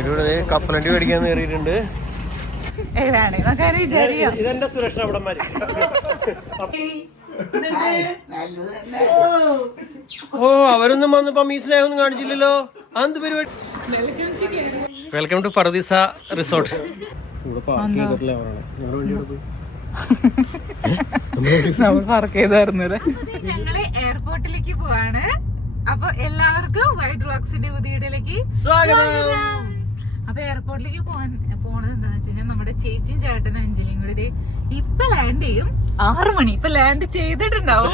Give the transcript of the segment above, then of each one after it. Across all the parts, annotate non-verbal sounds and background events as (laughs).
ഇവിടെ കപ്പലണ്ടി മേടിക്കാൻ കയറിയിട്ടുണ്ട്. ഇതെന്റെ സുരക്ഷ അവിടെ ഓ അവരൊന്നും വന്നപ്പോ ഈ സ്നേഹമൊന്നും കാണിച്ചില്ലല്ലോ. അന്ത് പരിപാടി? വെൽക്കം ടു പറദീസ റിസോർട്ട് നമ്മൾ പാർക്ക് ചെയ്തായിരുന്നു ഞങ്ങൾ എയർപോർട്ടിലേക്ക് പോവാണ്. അപ്പൊ എല്ലാവർക്കും വൈറ്റ് ബ്ലോക്സിന്റെ പുതിയയിലേക്ക് സ്വാഗതം. അപ്പൊ എയർപോർട്ടിലേക്ക് പോകാൻ പോണത് എന്താന്ന് വെച്ച് കഴിഞ്ഞാൽ നമ്മുടെ ചേച്ചിയും ചേട്ടനും അഞ്ജലിയും കൂടി ഇപ്പൊ ലാൻഡ് ചെയ്യും. ആറു മണി. ഇപ്പൊ ലാൻഡ് ചെയ്തിട്ടുണ്ടാവും.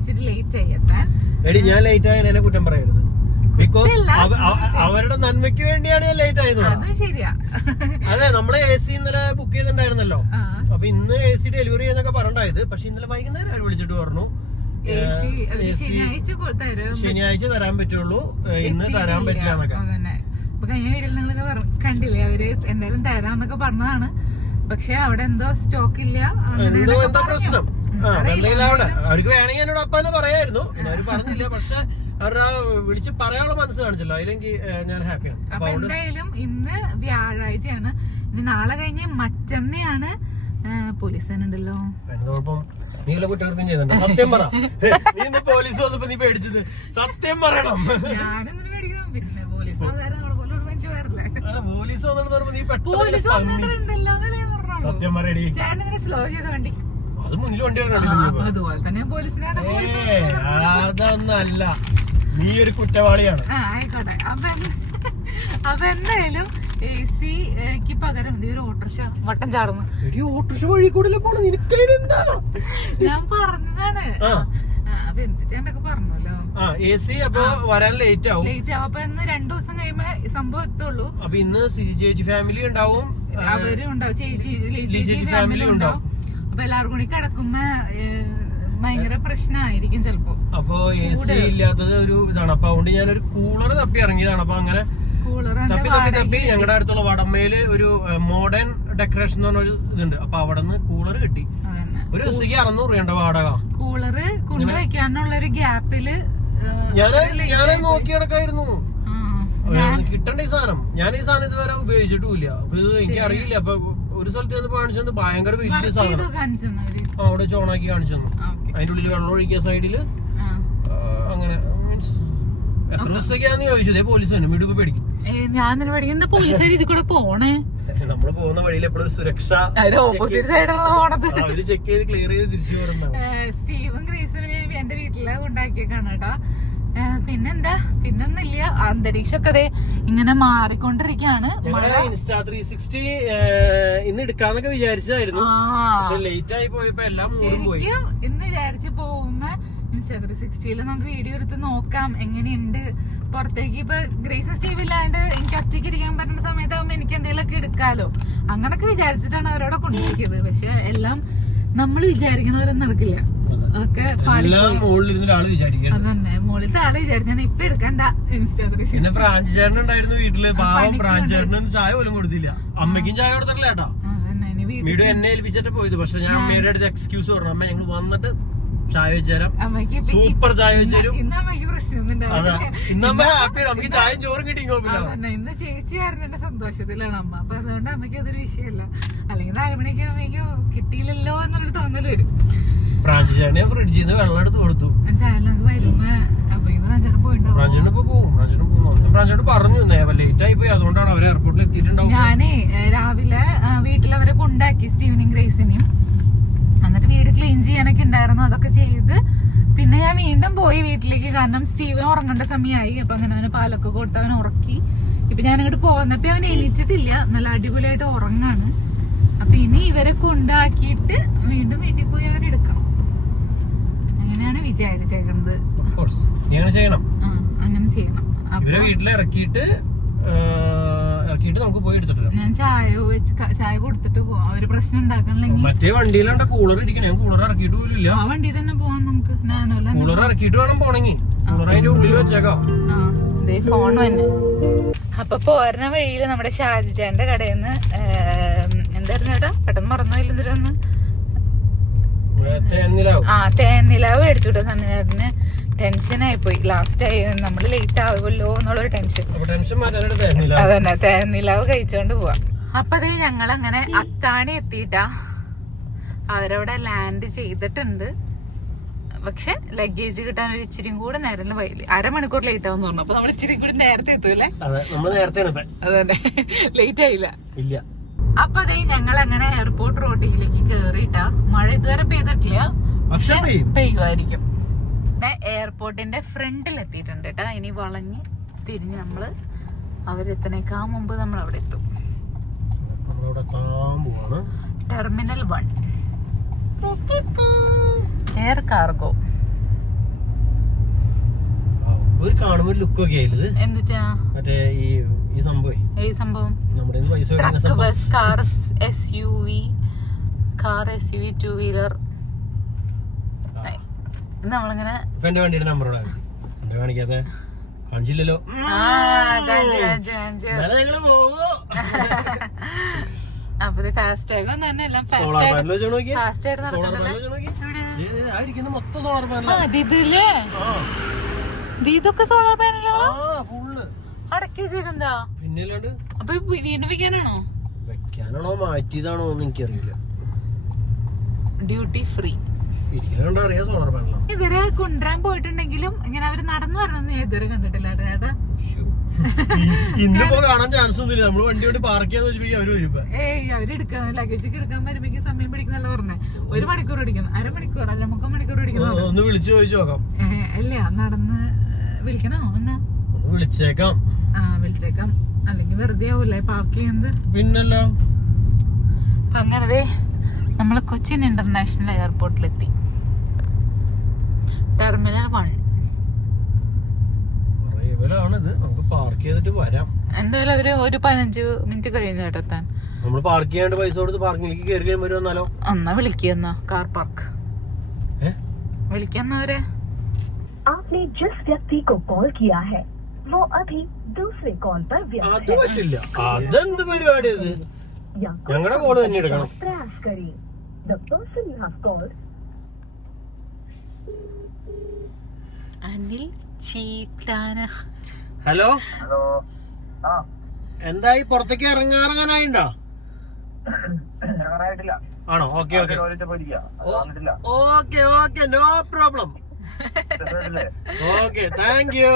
ഇച്ചിരി ലേറ്റ് ആയി എത്താൻ എടി ഞാൻ ലേറ്റ് ആയ എന്നെ കുറ്റം പറയരുത്. ബിക്കോസ് അവരുടെ നന്മയ്ക്ക് വേണ്ടിയാണ് ഞാൻ ലേറ്റ് ആയത്. അത് ശരിയാ. അതെ നമ്മൾ എ സി ഇന്നലെ ബുക്ക് ചെയ്തിട്ടുണ്ടായിരുന്നല്ലോ. അപ്പൊ ഇന്ന് എ സി ഡെലിവറി ചെയ്യുന്നൊക്കെ പറഞ്ഞിട്ടായത് പക്ഷെ ഇന്നലെ വൈകുന്നേരം അവർ വിളിച്ചിട്ട് പറഞ്ഞു. ശനിയാഴ്ച തരാൻ പറ്റുള്ളൂ. ഇന്ന് തരാൻ പറ്റില്ല അപ്പൊ കഴിഞ്ഞ വീട്ടിൽ കണ്ടില്ലേ? അവർ എന്തായാലും തരാന്നൊക്കെ പറഞ്ഞതാണ്. പക്ഷെ അവിടെ എന്തോ സ്റ്റോക്ക് ഇല്ല. പ്രശ്നം? അവിടെ. അവർക്ക് വേണമെങ്കിൽ എന്നോട് അപ്പാന്ന് പറയായിരുന്നു. അവർ പറഞ്ഞില്ല. (laughs) പക്ഷെ അവരുടെ വിളിച്ച് പറയാനുള്ള മനസ്സ് കാണിച്ചല്ലോ. അതിലെങ്കിൽ ഞാൻ ഹാപ്പിയാണ് അപ്പൊ എന്തായാലും ഇന്ന് വ്യാഴാഴ്ചയാണ്. ഇനി നാളെ കഴിഞ്ഞ് മറ്റന്നെയാണ് പോലീസ് ഉണ്ടല്ലോ. കുഴപ്പം നീ വല്ല കുറ്റകൃത്യം സത്യം പറ. നീ ഇന്ന് പോലീസ് വന്നപ്പോ നീ പേടിച്ചത്? സത്യം പറയണം. പോലീസ് വന്നിട്ട് നീ പെട്ടെന്ന് സത്യം പറയടി. സ്ലോ ചെയ്ത വണ്ടി അത് മുന്നിൽ വണ്ടി അതുപോലെ തന്നെ അതൊന്നല്ല. നീ ഒരു കുറ്റവാളിയാണ്. അപ്പൊ എന്തായാലും എ സിക്ക് പകരം ദേ ഒരു ഓട്ടോറിക്ഷ വട്ടം ചാടുന്നു. എടി ഓട്ടോറിക്ഷ വഴി കൂടെ പോണ നിനക്കതിനെന്താ? ഞാൻ പറഞ്ഞതാണ്. ആ. ആ, അപ്പൊ എന്ത് ചേട്ടൊക്കെ പറഞ്ഞല്ലോ? ആ എ സി അപ്പൊ വരാൻ ലേറ്റ് ആവും ലേറ്റ് ആവും. അപ്പൊ ഇന്ന് രണ്ടു ദിവസം കഴിയുമ്പോ സംഭവം എത്തുള്ളൂ. അപ്പൊ ഇന്ന് സിജി ചേച്ചി ഫാമിലി ഉണ്ടാവും. അവരും ഉണ്ടാവും. ചേച്ചി ഫാമിലി ഉണ്ടാവും. അപ്പൊ എല്ലാവർക്കും കൂടി കിടക്കുമ്പോ ഭയങ്കര പ്രശ്നമായിരിക്കും ചെലപ്പോ. അപ്പൊ എ സി ഇല്ലാത്തത് ഒരു ഇതാണ്. അപ്പൊ അതുകൊണ്ട് ഞാനൊരു കൂളർ തപ്പി ഇറങ്ങിയതാണ്. അപ്പൊ അങ്ങനെ തപ്പി തപ്പി തപ്പി. ഞങ്ങളുടെ അടുത്തുള്ള വടമയിൽ ഒരു മോഡേൺ ഡെക്കറേഷൻ എന്ന് പറഞ്ഞ ഒരു ഇതുണ്ട്. അപ്പൊ അവിടെ നിന്ന് കൂളർ കിട്ടി ഒരു ദിവസത്തേക്ക് അറുന്നൂറ് രൂപയുടെ വാടക. കൂളർ കൊണ്ടുവയ്ക്കാനുള്ള ഒരു ഗ്യാപ്പിൽ ഞാൻ ഞാൻ നോക്കി കിടക്കായിരുന്നു കിട്ടണ്ട ഈ സാധനം. ഞാൻ ഈ സാധനം ഇതുവരെ ഉപയോഗിച്ചിട്ടുമില്ല. അപ്പൊ ഇത് എനിക്ക് അറിയില്ല. അപ്പൊ ഒരു സ്ഥലത്ത് നിന്ന് കാണിച്ചത് ഭയങ്കര വലിയ സാധനം. അവിടെ ചോണാക്കി കാണിച്ചു അതിന്റെ ഉള്ളിൽ വെള്ളം ഒഴിക്കിയ സൈഡിൽ എത്ര ദിവസത്തേക്കാന്ന് ചോദിച്ചു. ഇതേ പോലീസ് വന്നു. വീട് പേടിക്കും. ഞാൻ തന്നെ പഠിക്കുന്ന പോലീസുകാർ ഇത് കൂടെ പോണേ? നമ്മൾ പോകുന്ന വഴിയിൽ എപ്പോഴും സുരക്ഷ ഓപ്പോസിറ്റ് സൈഡുള്ള പോണത്. അവർ ചെക്ക് ചെയ്ത് ക്ലിയർ ചെയ്ത് തിരിച്ചു പോരുന്നതാണ്. സ്റ്റീവും ഗ്രീസും എന്റെ വീട്ടിലെ ഉണ്ടാക്കിയേക്കാണ് കേട്ടാ. പിന്നെന്താ? പിന്നൊന്നില്ല അന്തരീക്ഷമൊക്കെ ദേ ഇങ്ങനെ മാറിക്കൊണ്ടിരിക്കാണ് ഇൻസ്റ്റാ ത്രീ സിക്സ്റ്റി ഇന്ന് എടുക്കാന്നൊക്കെ വിചാരിച്ചതായിരുന്നു. ലേറ്റ് ആയി പോയപ്പോ എല്ലാം ശരിക്കും ഇന്ന് വിചാരിച്ച് പോകുമ്പോ ത്രീ സിക്സ്റ്റിയിൽ നമുക്ക് വീഡിയോ എടുത്ത് നോക്കാം. എങ്ങനെയുണ്ട്? പുറത്തേക്ക് ഇപ്പൊ ഗ്രേസ് സ്റ്റീവ് ഇല്ലാണ്ട് എനിക്ക് ഒറ്റയ്ക്ക് ഇരിക്കാൻ പറ്റുന്ന സമയത്താകുമ്പോ എനിക്ക് എന്തെങ്കിലുമൊക്കെ എടുക്കാലോ. അങ്ങനൊക്കെ വിചാരിച്ചിട്ടാണ് അവരോട് കൊണ്ടിരിക്കുന്നത് പക്ഷെ എല്ലാം നമ്മൾ വിചാരിക്കണവരൊന്നും നടക്കില്ല. അതന്നെ. മുകളിലത്തെ ആൾ വിചാരിച്ചാണ് ഇപ്പൊ എടുക്കണ്ട. ഇൻസ്റ്റാഗ്രാം ത്രീ പിന്നെ പ്രാഞ്ച് ചേട്ടൻ ഉണ്ടായിരുന്നു വീട്ടിൽ പാവം പ്രാഞ്ച് ചേട്ടന് ചായ പോലും കൊടുത്തില്ല. അമ്മയ്ക്കും ചായ കൊടുത്തിട്ടില്ല കേട്ടോ. വീഡിയോ എന്നെ ഏൽപ്പിച്ചിട്ട് പോയത്. പക്ഷെ ഞാൻ അമ്മയുടെ അടുത്ത് എക്സ്ക്യൂസ് പറഞ്ഞു. അമ്മ ഞങ്ങൾ വന്നിട്ട് ചായ വെച്ചുതരാം സൂപ്പർ ചായ വെച്ചുതരും ഇന്നമ്മ ഹാപ്പിയാണ്. നമുക്ക് ചായയും ചോറും കിട്ടി ഇന്ന് ചേച്ചിയായിരുന്നു എന്റെ സന്തോഷത്തിലാണ് അമ്മ. അപ്പൊ അതുകൊണ്ട് അമ്മയ്ക്ക് അതൊരു വിഷയമല്ല. അല്ലെങ്കിൽ നാല് മണിക്ക് അമ്മയ്ക്ക് കിട്ടിയില്ലല്ലോ എന്നൊരു തോന്നൽ വരും. പ്രാഞ്ചിച്ചാണ് ഫ്രിഡ്ജിൽ നിന്ന് വെള്ളം എടുത്ത് കൊടുത്തു. പറഞ്ഞു ലേറ്റ് ആയി പോയി. അതുകൊണ്ടാണ് അവർ എയർപോർട്ടിൽ എത്തിയിട്ടുണ്ടാവും. ഞാനേ രാവിലെ വീട്ടിൽ അവരെ കൊണ്ടാക്കി സ്റ്റീവനിങ് ഗ്രേസിനെയും. എന്നിട്ട് വീട് ക്ലീൻ ചെയ്യാനൊക്കെ ഉണ്ടായിരുന്നു അതൊക്കെ ചെയ്ത്. പിന്നെ ഞാൻ വീണ്ടും പോയി വീട്ടിലേക്ക്. കാരണം സ്റ്റീവൻ ഉറങ്ങേണ്ട സമയമായി. അപ്പൊ അങ്ങനെ അവന് പാലൊക്കെ കൊടുത്ത് അവൻ ഉറക്കി. ഇപ്പൊ ഞാൻ അങ്ങോട്ട് പോകുന്നപ്പോ അവൻ എണീറ്റിട്ടില്ല. നല്ല അടിപൊളിയായിട്ട് ഉറങ്ങാണ്. അപ്പൊ ഇനി ഇവരെ കൊണ്ടാക്കിയിട്ട് വീണ്ടും വീട്ടിൽ പോയി അവൻ എടുക്കണം. അങ്ങനെയാണ് വിചാരിച്ചേക്കുന്നത്. അങ്ങനെ ചെയ്യണം? അങ്ങനെ ചെയ്യണം. അപ്പൊ ഇറക്കിയിട്ട് നമുക്ക് പോയി എടുത്തിട്ട് ഞാൻ ചായ വെച്ച് ചായ കൊടുത്തിട്ട് പോവാം. ഒരു പ്രശ്നം ഉണ്ടാക്കണില്ലെങ്കിൽ മറ്റേ വണ്ടിയിലാണ്ട് കൂളർ ഇരിക്കണേ. ഞാൻ കൂളർ ഇറക്കിയിട്ട് പോലും ഇല്ല ആ വണ്ടി തന്നെ പോവാം നമുക്ക്. നാനോല കൂളർ ഇറക്കിയിട്ട് വേണം പോണെങ്കിൽ കൂളർ അതിന്റെ ഉള്ളിൽ വെച്ചേക്കാം. ഫോൺ തന്നെ അപ്പൊ പോരണ വഴിയിൽ നമ്മുടെ ഷാജിജാന്റെ കടയിൽ നിന്ന് എന്തായിരുന്നു ചേട്ടാ? പെട്ടെന്ന് മറന്നു പോയില്ലെന്ന് തേന്നിലാവും ആ തേനിലാവ് മേടിച്ചു കേട്ടോ സണ്ണിചേട്ടന് ടെൻഷനായി പോയി ലാസ്റ്റ് ആയി. നമ്മൾ ലേറ്റ് ആവുമല്ലോ എന്നുള്ളൊരു ടെൻഷൻ അതന്നെ തേനിലാവ് കഴിച്ചോണ്ട് പോവാ. അപ്പൊ അതേ ഞങ്ങൾ അങ്ങനെ അത്താണി എത്തിയിട്ടാ. അവരവിടെ ലാൻഡ് ചെയ്തിട്ടുണ്ട്. പക്ഷെ ലഗേജ് കിട്ടാൻ ഒരു ഇച്ചിരി കൂടെ നേരം വൈകി അരമണിക്കൂർ ലേറ്റ് ആവും പറഞ്ഞു. അപ്പൊ നമ്മൾ ഇച്ചിരി കൂടി നേരത്തെ എത്തൂലേ അതന്നെ. ലേറ്റ് ആയില്ല. ഇല്ല. അപ്പൊ അതേ ഞങ്ങൾ അങ്ങനെ എയർപോർട്ട് റോഡിലേക്ക് കേറിയിട്ടാ. മഴ ഇതുവരെ പെയ്തിട്ടില്ല. പക്ഷെ പെയ്യും. പെയ്യുമായിരിക്കും. പിന്നെ എയർപോർട്ടിന്റെ ഫ്രണ്ടിൽ എത്തിയിട്ടുണ്ട് കേട്ടാ ഇനി വളഞ്ഞ് തിരിഞ്ഞ് നമ്മൾ അവരെത്തണേക്കാ മുമ്പ് നമ്മൾ അവിടെ എത്തും ടെർമിനൽ വൺ എയർ കാർഗോ ഒരു കാണുമ്പോൾ ലുക്ക് ഒക്കെ ആയില്ലത് എന്തിട്ടാ? മറ്റേ ഈ ഈ സംഭവം? ഈ സംഭവം? നമ്മുടെ പൈസ truck bus car S U V car S U V two wheeler. നമ്മളിങ്ങനെ ഇപ്പൊ എന്റെ വണ്ടിയുടെ നമ്പറോടെ എന്താ കാണിക്കാതെ കാണിച്ചില്ലല്ലോ. ഫാസ്റ്റ് തന്നെ (laughs) എല്ലാം സോളാർ പാനൽ വെച്ച് നോക്കി ഫാസ്റ്റ് ആയിട്ട് സോളാർ നടക്കണ്ടല്ലേ പാനൽ വെച്ച് നോക്കി ആ ഇരിക്കുന്ന മൊത്തം സോളാർ ആ പാനൽ ഇതില്ലേ? ആ. ഇത് ഇതൊക്കെ സോളാർ പാനലുകളോ ആ ഫുള്ള് അടക്കി പിന്നെ അപ്പൊ വീണ്ടും വെക്കാനാണോ? വെക്കാനാണോ? മാറ്റിയതാണോ? എന്ന് എനിക്കറിയില്ല. ഡ്യൂട്ടി ഫ്രീ ഇവരെ കൊണ്ടുവരാൻ പോയിട്ടുണ്ടെങ്കിലും ഇങ്ങനെ അവർ നടന്നു വരണമെന്ന് ഞാൻ ഇതുവരെ കണ്ടിട്ടില്ല. ചേട്ടാ ഇന്നിപ്പോ കാണാൻ ചാൻസ് ഒന്നുമില്ല. നമ്മൾ വണ്ടി കൊണ്ട് പാർക്ക് ചെയ്യാന്ന് വെച്ചപ്പോ അവർ വരും ഏയ് അവർ എടുക്കാൻ ലഗേജ് എടുക്കാൻ വരുമ്പോ സമയം പിടിക്കുന്നല്ല പറഞ്ഞേ. ഒരു മണിക്കൂർ ഓടിക്കുന്നു അരമണിക്കൂർ അല്ല മുക്കാൽ മണിക്കൂർ ഓടിക്കുന്നു ഒന്ന് ഒന്ന് വിളിച്ചു ചോദിച്ചു നോക്കാം. അല്ല നടന്ന് വിളിക്കണോ? ഒന്ന്. വിളിച്ചേക്കാം. ആ വിളിച്ചേക്കാം. അല്ലെങ്കിൽ വെറുതെ ആവൂലേ പാർക്ക് ചെയ്യുന്നത്? പിന്നല്ലോ. അങ്ങനെ നമ്മൾ കൊച്ചിൻ ഇന്റർനാഷണൽ എയർപോർട്ടിലെത്തി ടെർമിനൽ വൺ അറിയലാണിത് നമുക്ക് പാർക്ക് ചെയ്തിട്ട് വരാം എന്തായാലും ഒരു ഒരു പതിനഞ്ച് മിനിറ്റ് കഴിഞ്ഞു കേട്ടോ എത്താൻ നമ്മൾ പാർക്ക് ചെയ്യാണ്ട് പൈസ കൊടുത്ത് പാർക്കിങ്ങിലേക്ക് കയറി കഴിയുമ്പോൾ വരും എന്നാലോ എന്നാ വിളിക്കുന്ന കാർ പാർക്ക് ഏഹ് വിളിക്കുന്നവരെ आपने जिस व्यक्ति को कॉल किया है वो अभी दूसरे कॉल पर व्यस्त അത് പറ്റില്ല അതെന്ത് പരിപാടി അത് या ഞങ്ങളുടെ കോള് തന്നെ എടുക്കണം प्रयास करें the person you have called Anil ചീട്ടാന ഹലോ? എന്തായി? പുറത്തേക്ക് ഇറങ്ങാറങ്ങാനായിണ്ടോ? ആണോ? Okay okay. Okay okay. No problem. Okay thank you.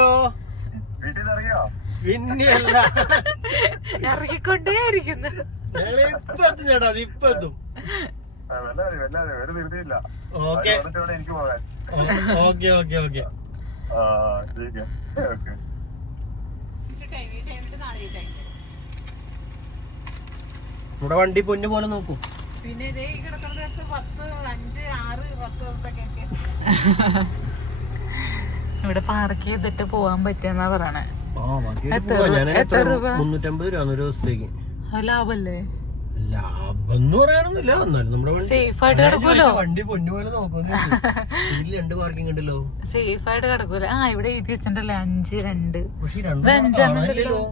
പിന്നെയല്ല ഇറങ്ങിക്കൊണ്ടേ ഇരിക്കുന്നു ഞങ്ങൾ ഇപ്പൊ ചേട്ടാ അത് ഇപ്പൊ എത്തും ആ, വല്ലാതെ വല്ലാതെ ഒരു ധൃതിയില്ല ഓക്കെ. ഓക്കെ ഓക്കെ നമ്മുടെ വണ്ടി പൊന്നു പോലെ നോക്കൂ. പിന്നെ ഇതേ കിടക്കുന്നത് പത്ത് അഞ്ച് ആറ് പത്ത് ദിവസത്തൊക്കെ ഇവിടെ പാർക്ക് ചെയ്തിട്ട് പോവാൻ പറ്റുന്ന പറയണേ. എത്ര. രൂപ? മുന്നൂറ്റമ്പത് രൂപ ഒരു ദിവസത്തേക്ക്. ലാഭല്ലേ? ലാഭം എന്ന് പറയാനൊന്നുമില്ല. എന്നാലും നമ്മുടെ വണ്ടി സേഫ് ആയിട്ട് വണ്ടി നോക്കുന്നു ഇതിൽ രണ്ട് പാർക്കിംഗ് ഉണ്ടല്ലോ. സേഫ് ആയിട്ട് കിടക്കൂല. ആ ഇവിടെ എഴുതി വെച്ചിട്ടുണ്ടല്ലേ. അഞ്ച് രണ്ട്. പക്ഷെ ഈ ഇത് രണ്ടെണ്ണം അഞ്ചെണ്ണം കാണാനില്ലല്ലോ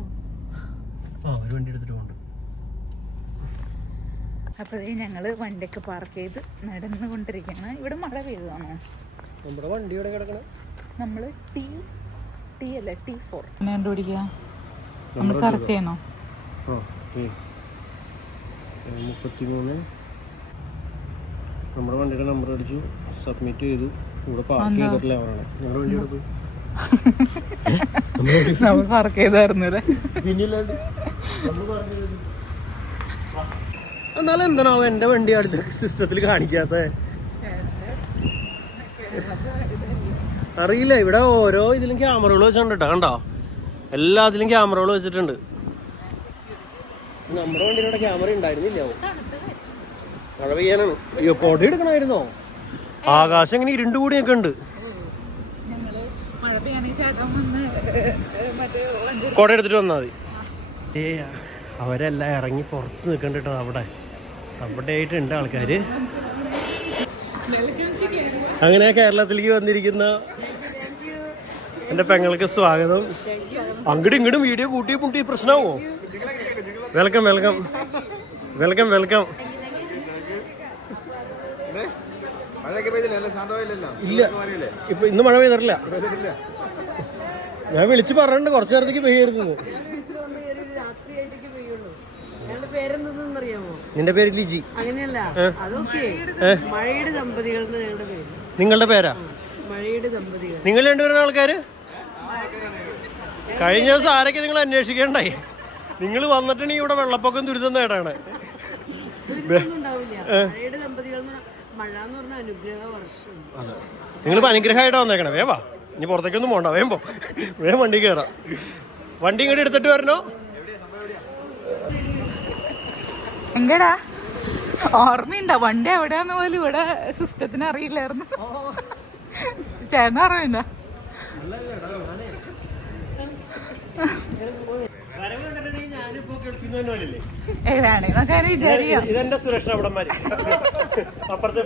ആ ഒരു വണ്ടി എടുത്തിട്ട് അപ്പോഴേ ഞങ്ങൾ വണ്ടിയൊക്കെ പാർക്ക് ചെയ്ത് നടന്നു കൊണ്ടിരിക്കുകയാണ് ഇവിടെ മഴ പെയ്തതാണോ? നമ്മുടെ വണ്ടി ഇവിടെ കിടക്കണേ. നമ്മൾ ടി ടി അല്ല ടി ഫോർ കണ്ടുപിടിക്കുക നമ്മൾ സെർച്ച് ചെയ്യണോ? ആ മുപ്പത്തി മൂന്ന് നമ്മുടെ വണ്ടിയുടെ നമ്പർ അടിച്ചു സബ്മിറ്റ് ചെയ്തു. ഇവിടെ പാർക്ക് ചെയ്തിട്ടില്ല അവരാണ് ഞങ്ങളുടെ വണ്ടി ഇവിടെ പോയി? നമ്മൾ പാർക്ക് ചെയ്തായിരുന്നു അല്ലേ? പിന്നില്ലാണ്ട്. നമ്മൾ പാർക്ക് ചെയ്തത്. എന്നാലും എന്താണോ എന്റെ വണ്ടി അടുത്ത സിസ്റ്റത്തിൽ കാണിക്കാത്ത? അറിയില്ല ഇവിടെ ഓരോ ഇതിലും ക്യാമറകൾ വെച്ചിട്ടുണ്ട് കേട്ടോ കണ്ടോ? എല്ലാത്തിലും ക്യാമറകൾ വെച്ചിട്ടുണ്ട്. നമ്മുടെ വണ്ടിയുടെ ക്യാമറ ഉണ്ടായിരുന്നില്ല. മഴ പെയ്യാനാണ്. അയ്യോ പൊടി എടുക്കണമായിരുന്നോ? ആകാശം ഇങ്ങനെ ഇരുണ്ട് കൂടിയൊക്കെ ഉണ്ട്. കൊട എടുത്തിട്ട് വന്നാൽ മതി. ഏ അവരെല്ലാം ഇറങ്ങി പുറത്ത് നിൽക്കണ്ട കേട്ടോ അവിടെ. അവിടെ ആയിട്ടുണ്ട് ആൾക്കാര്. അങ്ങനെ കേരളത്തിലേക്ക് വന്നിരിക്കുന്ന എന്റെ പെങ്ങൾക്ക് സ്വാഗതം. അങ്ങോട്ടും ഇങ്ങോട്ടും വീഡിയോ കൂട്ടി മുട്ടി പ്രശ്നമാവോ? വെൽക്കം വെൽക്കം വെൽക്കം വെൽക്കം ഇല്ല. ഇപ്പൊ ഇന്ന് മഴ പെയ്തിട്ടില്ല. ഞാൻ വിളിച്ചു പറഞ്ഞിട്ടുണ്ട് കുറച്ചു നേരത്തേക്ക് പെയ്യായിരുന്നു നിന്റെ പേര് ലിജി. അങ്ങനെയല്ല. മഴയുടെ ദമ്പതികൾ നിങ്ങളുടെ പേരാ? മഴയുടെ ദമ്പതികൾ. നിങ്ങൾ രണ്ടുപേരുടെ ആൾക്കാര്? കഴിഞ്ഞ ദിവസം ആരൊക്കെ നിങ്ങൾ അന്വേഷിക്കണ്ടായി? നിങ്ങൾ വന്നിട്ടുണ്ടെങ്കിൽ ഇവിടെ വെള്ളപ്പൊക്കം ദുരിതം നേടാണ്. നിങ്ങൾ അനുഗ്രഹമായിട്ടാ വന്നേക്കണേ. വേവാ ഇനി പുറത്തേക്കൊന്നും പോണ്ട. വേമ്പോ പോ. വേം വണ്ടി കയറാം വണ്ടി ഇങ്ങോട്ട് എടുത്തിട്ട് വരണോ? എങ്കടാ? ഓർമ്മയുണ്ടോ? വണ്ടി എവിടെയാന്ന് പോലും ഇവിടെ സിസ്റ്റത്തിന് അറിയില്ലായിരുന്നു. ചേട്ടൻ അറിയണ്ട ഏതാണ്? വിചാരിക്കാം ഇതെന്റെ സുരക്ഷ അവിടെ അപ്പുറത്തെ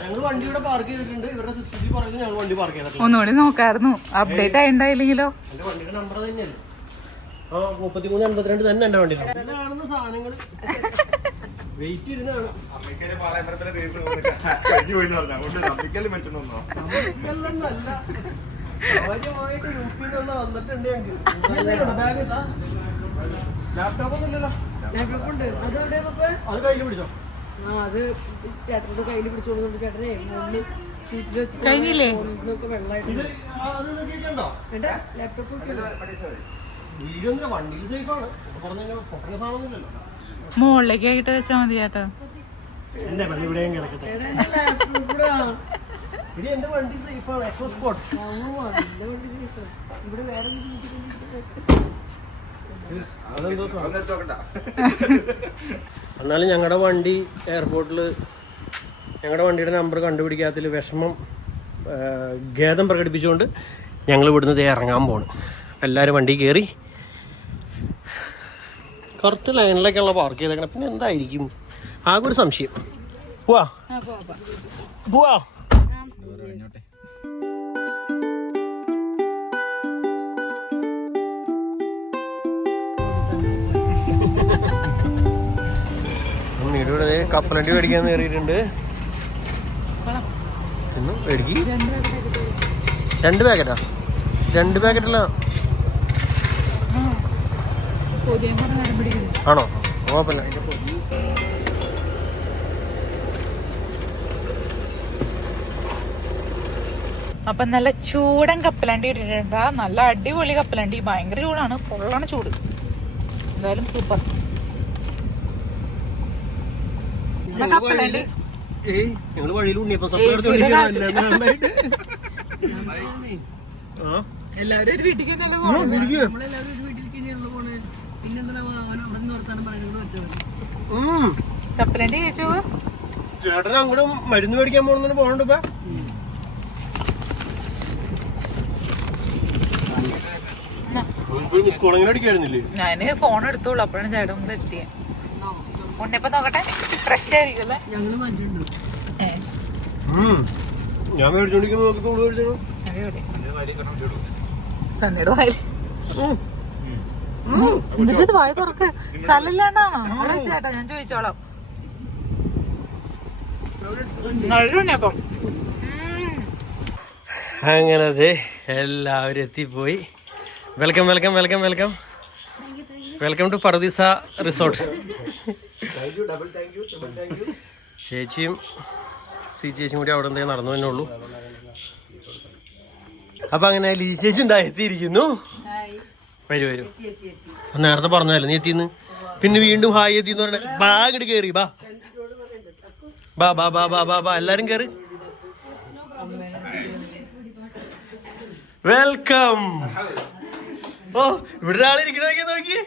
ഞങ്ങൾ വണ്ടി ഇവിടെ പാർക്ക് ചെയ്തിട്ടുണ്ട്. ഇവരുടെ സിസ്റ്റത്തിൽ പറഞ്ഞു ഞങ്ങൾ വണ്ടി പാർക്ക് ചെയ്തിട്ടുണ്ട്. ഒന്നുകൂടി നോക്കായിരുന്നു. അപ്ഡേറ്റ് ആയിണ്ടായില്ലെങ്കിലോ എന്റെ വണ്ടിയുടെ നമ്പർ തന്നെയല്ലേ? ആ മുപ്പത്തിമൂന്ന് അൻപത്തിരണ്ട് തന്നെ എന്റെ വണ്ടി കാണുന്ന സാധനങ്ങൾ വെയിറ്റ് ഇരുന്നാണ് അമ്മിക്കൽ മറ്റൊന്നോ അത് കയ്യിൽ ചേട്ടനെ. വെച്ചിട്ട് കഴിഞ്ഞില്ലേ? വെച്ചാ മതി ചേട്ടാ. എന്റെ കിടക്കട്ടെ. ഇത് എന്റെ വണ്ടി എക്സോ സ്പോട്ട് ഇവിടെ വേറെ എന്നാലും ഞങ്ങളുടെ വണ്ടി എയർപോർട്ടിൽ ഞങ്ങളുടെ വണ്ടിയുടെ നമ്പർ കണ്ടുപിടിക്കാത്തതിൽ വിഷമം ഖേദം പ്രകടിപ്പിച്ചുകൊണ്ട് ഞങ്ങൾ ഇവിടുന്ന് ഇറങ്ങാൻ പോണ്. എല്ലാവരും വണ്ടി കയറി കറക്റ്റ് ലൈനിലേക്കുള്ള പാർക്ക് ചെയ്തേക്കണം. പിന്നെ എന്തായിരിക്കും? ആകെ ഒരു സംശയം. പോവാ. പോവാ. ഇവിടെ കപ്പലണ്ടി മേടിക്കാൻ കയറിയിട്ടുണ്ട്. ഇന്ന് മേടിക്ക്. രണ്ട് പാക്കറ്റാ? രണ്ട് പാക്കറ്റല്ല. പുതിയ നേരം പിടിക്കുന്നു. ആണോ? കുഴപ്പമില്ല അപ്പൊ നല്ല ചൂടൻ കപ്പലണ്ടി ഇട്ടിട്ടുണ്ട്. നല്ല അടിപൊളി കപ്പലണ്ടി. ഭയങ്കര ചൂടാണ്. പൊള്ളാണ് ചൂട്. എന്തായാലും സൂപ്പർ കപ്പലണ്ടി. ഏയ് ഞങ്ങൾ വഴിയിൽ എല്ലാവരും ഒരു വീട്ടിലേക്ക്. കപ്പലണ്ടി ചേച്ചു ചേട്ടൻ അങ്ങോട്ട് മരുന്ന് മേടിക്കാൻ പോണെന്നു പോകണ്ട ഞാൻ ഫോൺ എടുത്തോളൂ. അപ്പോഴാണ് ചേട്ടൻ കൂടെ എത്തിയ. ഉണ്ണിയപ്പം നോക്കട്ടെ. ഫ്രഷ് ആയിരിക്കും. ഞാൻ സണ്ണിയുടെ വായിൽ. എന്നിട്ട് വായ തുറക്ക്. സ്ഥലമില്ലാണ്ടാണോ അവിടെ ചേട്ടാ ഞാൻ ചോദിച്ചോളാം. അങ്ങനെ അതെ എല്ലാവരും എത്തിപ്പോയി. Welcome welcome welcome welcome welcome to Paradisa resort ചേച്ചിയും സി ചേച്ചിയും കൂടി അവിടെ എന്തേ നടന്നു തന്നെ ഉള്ളൂ. അപ്പൊ അങ്ങനെ ലീ ചേച്ചി ഉണ്ടാ എത്തിയിരിക്കുന്നു വരൂ വരൂ. നേരത്തെ പറഞ്ഞല്ലേ നീ എത്തിന്ന് പിന്നെ വീണ്ടും ഹായ് എത്തി എന്ന് പറഞ്ഞ ബാഗ് ഇട്ട് കേറി ബാ. ബാ ബാ ബാ ബാ ബാ ബാ എല്ലാരും കേറി. വെൽക്കം ഓ ഇവിടെ ഒരാളിരിക്കണൊക്കെ നോക്കി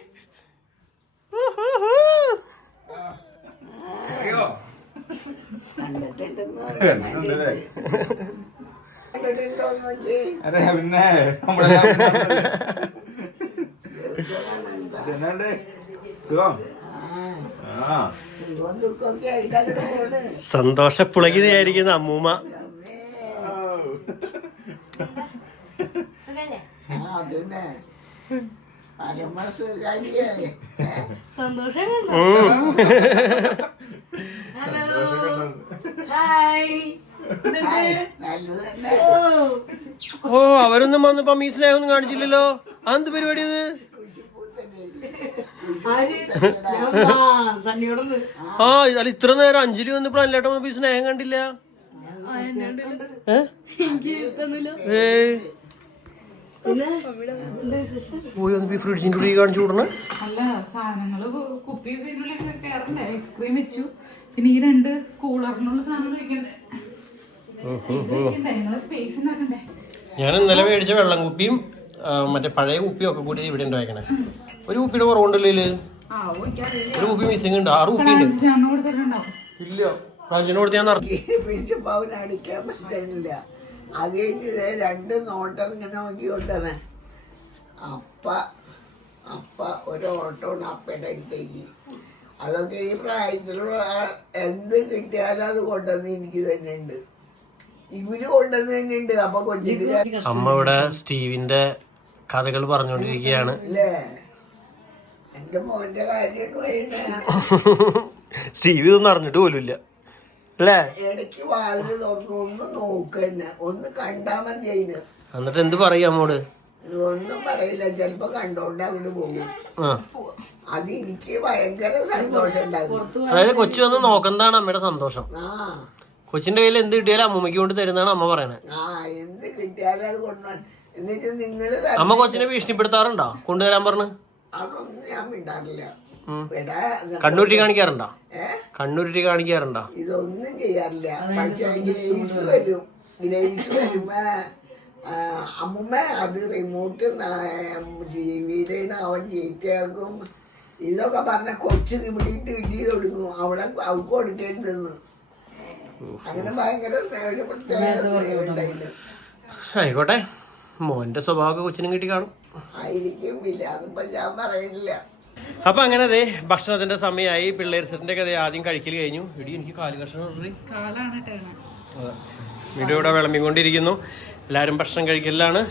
അതെ പിന്നെ എന്നാണ്ട് സുഖം? പുളകിതയായിരിക്കുന്ന അമ്മൂമ്മ. പരമസുഖാരിയായി സന്തോഷം ഹായ് ഓ അവരൊന്നും വന്നപ്പോ ഈ സ്നേഹമൊന്നും കാണിച്ചില്ലല്ലോ. അന്ത് പരിപാടി ഇത് ആ അല്ല ഇത്ര നേരം അഞ്ജലി വന്നപ്പോ വന്നപ്പോ ഈ സ്നേഹം കണ്ടില്ല? ഏ? എനിക്ക് തന്നില്ല ഏയ് പിന്നെ എന്താ വിശേഷം പോയി ഈ ഫ്രിഡ്ജിന്റെ ഉള്ളിൽ കാണിച്ചു വിടണം അല്ല സാധനങ്ങൾ കുപ്പി ഇതിനുള്ളിൽ കയറണ്ടേ? ഐസ്ക്രീം വെച്ചു. പിന്നെ ഈ രണ്ട് കൂളറിനുള്ള സാധനങ്ങൾ വെക്കണ്ടേ സ്പേസ് ഉണ്ടാക്കണ്ടേ? ഞാൻ ഇന്നലെ മേടിച്ച വെള്ളം കുപ്പിയും മറ്റേ പഴയ കുപ്പിയും ഒക്കെ കൂടി ഇവിടെ ഉണ്ടാക്കണേ ഒരു കുപ്പിയുടെ കുറവുണ്ടല്ലോ ഒരു കുപ്പി മിസ്സിംഗ് ഉണ്ട്. ആറ് കുപ്പി ഉണ്ട് ഇല്ല. പ്രാഞ്ചിനോട് ഞാൻ നടത്തി പിടിച്ചപ്പോ അവൻ അടിക്കാൻ പറ്റുന്നില്ല അത് കഴിഞ്ഞ് രണ്ട് നോട്ടം ഇങ്ങനെ നോക്കിക്കൊണ്ടേ അപ്പ അപ്പ ഒരു ഓട്ടോണ് അപ്പയുടെ അടുത്തേക്ക്. അതൊക്കെ ഈ പ്രായത്തിലുള്ള എന്ത് കിട്ടിയാലും അത് കൊണ്ടുവന്ന് എനിക്ക് തന്നെ ഉണ്ട് ഇവർ കൊണ്ടുവന്ന് തന്നെ ഉണ്ട് അപ്പൊ കൊച്ചിട്ട് അമ്മ ഇവിടെ സ്റ്റീവിന്റെ കഥകൾ പറഞ്ഞുകൊണ്ടിരിക്കുകയാണ്. അല്ലേ? എന്റെ മോന്റെ കാര്യമൊക്കെ സ്റ്റീവ് ഇതൊന്നും അറിഞ്ഞിട്ട് പോലുമില്ല. അല്ലേ ഇടയ്ക്ക് വാതിൽ തുറന്നു ഒന്ന് നോക്കന്നെ ഒന്ന് കണ്ടാ മതി അതിന് എന്നിട്ട് എന്ത് പറയാ അമ്മോട്? ഒന്നും പറയില്ല. ചിലപ്പോ കണ്ടോണ്ട് അങ്ങോട്ട് പോകും. ആ. അത് എനിക്ക് ഭയങ്കര സന്തോഷം ഉണ്ടാകും. അതായത് കൊച്ചു വന്ന് നോക്കുന്നതാണ് അമ്മയുടെ സന്തോഷം. ആ. കൊച്ചിന്റെ കയ്യിൽ എന്ത് കിട്ടിയാലും അമ്മമ്മയ്ക്ക് കൊണ്ട് തരുന്നതാണ് അമ്മ പറയണത് ആ എന്ത് കിട്ടിയാലും അത് കൊണ്ടുവന്ന് എന്നിട്ട് നിങ്ങൾ ത- അമ്മ കൊച്ചിനെ ഭീഷണിപ്പെടുത്താറുണ്ടോ? കൊണ്ടുവരാൻ പറഞ്ഞു? അതൊന്നും ഞാൻ മിണ്ടാറില്ല. ഉം. കണ്ണൂരി കാണിക്കാറുണ്ടോ? കണ്ണൂരിട്ടി കാണിക്കാറുണ്ടോ? ഇതൊന്നും ചെയ്യാറില്ല. പക്ഷെ ഗ്രേസ് വരും. ഗ്രേസ് വരുമ്പോ ആ, അമ്മുമ്മ അത് റിമോട്ട് അവൻ ചീത്തയാക്കും ഇതൊക്കെ പറഞ്ഞ കൊച്ചു നിമിടിയിട്ട് ഇടി തുടങ്ങും. അവളെ അവൾക്ക് കൊടുക്കരുതെന്ന് അങ്ങനെ ഭയങ്കര സ്നേഹം ഒരു പ്രത്യേക സ്നേഹം ഉണ്ടായില്ല. ആയിക്കോട്ടെ. മോന്റെ സ്വഭാവമൊക്കെ കൊച്ചിനും കിട്ടി കാണും. ആയിരിക്കും. ഇല്ല അതിപ്പോ ഞാൻ പറയില്ല അപ്പൊ അങ്ങനെ അതെ ഭക്ഷണത്തിന്റെ സമയമായി പിള്ളേർ സെറ്റിന്റെ കഥ ആദ്യം കഴിക്കൽ കഴിഞ്ഞു. ഇടി എനിക്ക് കാൽ കഷ്ണം. വീഡിയോ ഇവിടെ വിളമ്പിക്കൊണ്ടിരിക്കുന്നു. എല്ലാവരും ഭക്ഷണം കഴിക്കലാണ്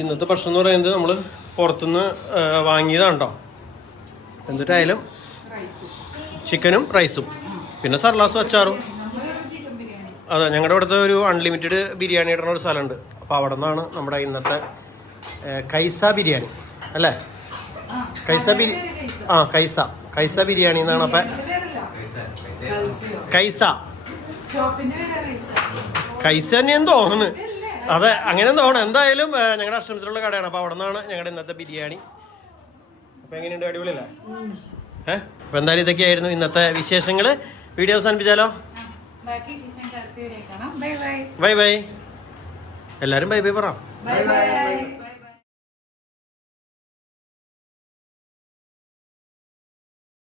ഇന്നത്തെ ഭക്ഷണം എന്ന് പറയുന്നത് നമ്മൾ പുറത്തുനിന്ന് ആ, വാങ്ങിയതാണ് കേട്ടോ എന്നിട്ടായാലും ചിക്കനും റൈസും. പിന്നെ സർലാസും അച്ചാറും. അതെ ഞങ്ങളുടെ ഇവിടുത്തെ ഒരു അൺലിമിറ്റഡ് ബിരിയാണി ഇടുന്ന ഒരു സ്ഥലമുണ്ട്. അപ്പോൾ അവിടെ നിന്നാണ് നമ്മുടെ ഇന്നത്തെ കൈസ ബിരിയാണി. അല്ലേ? കൈസ ബിരി ആ കൈസ. കൈസ ബിരിയാണി എന്നാണ് അപ്പൊ കൈസ. കൈസ തന്നെയെന്ന് തോന്നുന്നു. അതെ അങ്ങനെ തോന്നണം എന്തായാലും ഞങ്ങളുടെ ആശ്രമത്തിലുള്ള കടയാണ്. അപ്പൊ അവിടെ നിന്നാണ് ഞങ്ങളുടെ ഇന്നത്തെ ബിരിയാണി. അപ്പൊ എങ്ങനെയുണ്ട് അടിപൊളിയല്ലേ? ഏഹ് അപ്പൊ എന്തായാലും ഇതൊക്കെയായിരുന്നു ഇന്നത്തെ വിശേഷങ്ങൾ വീഡിയോ അവസാനിപ്പിച്ചാലോ? Bye bye. എല്ലാരും ബൈ ബൈ പറ. Bye bye.